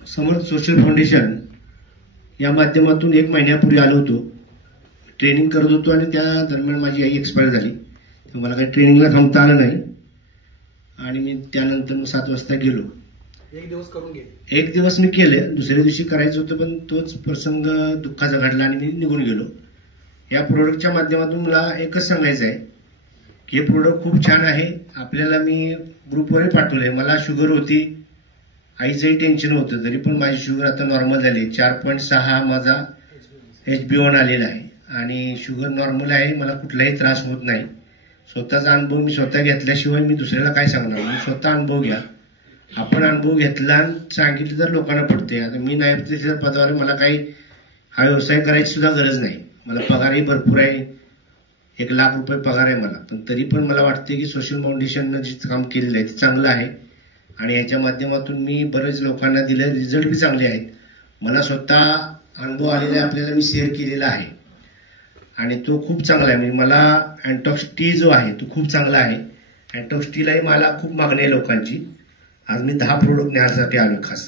समर्थ social foundation या माध्यमातून 1 महिन्यापूर्वी आलो होतो. ट्रेनिंग करत होतो आणि त्या दरम्यान माझी आई एक्सपायर झाली. तेव्हा मला काही ट्रेनिंगला थांबता आलं नाही आणि मी त्यानंतर 7 वाजता गेलो. एक दिवस करून गेले. एक दिवस मी केले, दुसऱ्या दिवशी करायचं होतं पण तोच प्रसंग दुःखाचा घडला आणि मी निघून गेलो. या प्रोडक्टच्या माध्यमातून मला एकच सांगायचं आहे की हे प्रोडक्ट खूप छान आहे. आपल्याला मी ग्रुपवरही पाठवलंय. मला शुगर होती, आईचंही टेन्शन होतं, तरी पण माझी शुगर आता नॉर्मल झाली. 4.6 माझा HbA1 आलेला आहे आणि शुगर नॉर्मल आहे. मला कुठलाही त्रास होत नाही. स्वतःचा अनुभव मी स्वतः घेतल्याशिवाय मी दुसऱ्याला काय सांगणार. मी स्वतः अनुभव घ्या. आपण अनुभव घेतला आणि सांगितलं तर लोकांना पडते. आता मी नायब तहसीलदार पदावर, मला काही हा व्यवसाय करायची सुद्धा गरज नाही. मला पगारही भरपूर आहे, 1 लाख रुपये पगार आहे मला. पण तरी पण मला वाटते की सोशल फाउंडेशननं जे काम केलेलं आहे ते चांगलं आहे आणि याच्या माध्यमातून मी बरेच लोकांना दिलं, रिझल्ट बी चांगले आहेत. मला स्वतः अनुभव आलेला आपल्याला मी शेअर केलेला आहे आणि तो खूप चांगला आहे. म्हणजे मला अँटॉक्स टी जो आहे तो खूप चांगला आहे. अँटॉक्स टीलाही मला खूप मागणी आहे लोकांची. आज मी 10 प्रोडक्ट न्यायसाठी आलो खास,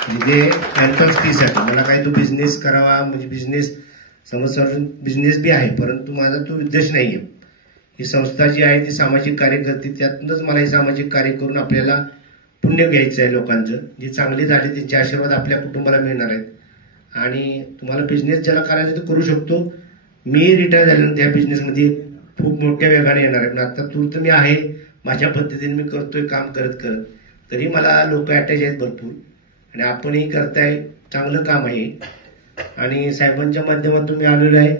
म्हणजे अँटॉक्स टीसाठी. मला काही तो बिझनेस करावा, म्हणजे बिझनेस समज बिझनेस बी आहे, परंतु माझा तो उद्देश नाही आहे. ही संस्था जी आहे ती सामाजिक कार्य करते, त्यातूनच मला हे सामाजिक कार्य करून आपल्याला पुण्य घ्यायचं आहे लोकांचं. जे चांगले झाले त्यांचे आशीर्वाद आपल्या कुटुंबाला मिळणार आहेत. आणि तुम्हाला बिझनेस ज्याला करायचं ते करू शकतो. मी रिटायर झाल्यानंतर या बिझनेसमध्ये खूप मोठ्या वेगाने येणार आहे. पण आता तूर्त मी आहे, माझ्या पद्धतीने मी करतोय काम करत करत. तरी मला लोक अटॅच आहेत भरपूर आणि आपणही करताय, चांगलं काम आहे. आणि साहेबांच्या माध्यमातून मी आलेलो आहे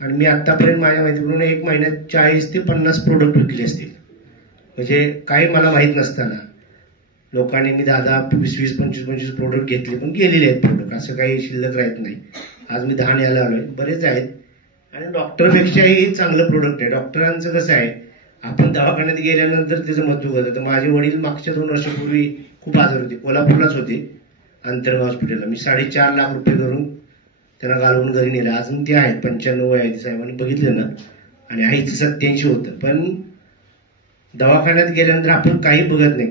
आणि मी आतापर्यंत माझ्या माहितीप्रमाणे 1 महिन्यात 40 ते 50 प्रोडक्ट विकले असतील. म्हणजे काही मला माहीत नसताना लोकांनी मी 10, 20, 25 प्रोडक्ट घेतले, पण गेलेले आहेत प्रोडक्ट. असं काही शिल्लक राहत नाही. आज मी 10 न्यायला आलोय. बरेच आहेत आणि डॉक्टरपेक्षाही चांगलं प्रोडक्ट आहे. डॉक्टरांचं कसं आहे, आपण दवाखान्यात गेल्यानंतर त्याचं महत्व करतं. माझे वडील मागच्या 2 वर्षापूर्वी खूप आजार होते, कोल्हापूरलाच होते, अंतर्गाव हॉस्पिटलला. मी 4.5 लाख रुपये करून त्यांना घालवून घरी नेलं. अजून ते आहेत, 95 आहे ते साहेबांनी बघितलं ना. आणि आईचं 87 होतं. पण दवाखान्यात गेल्यानंतर आपण काही बघत नाही.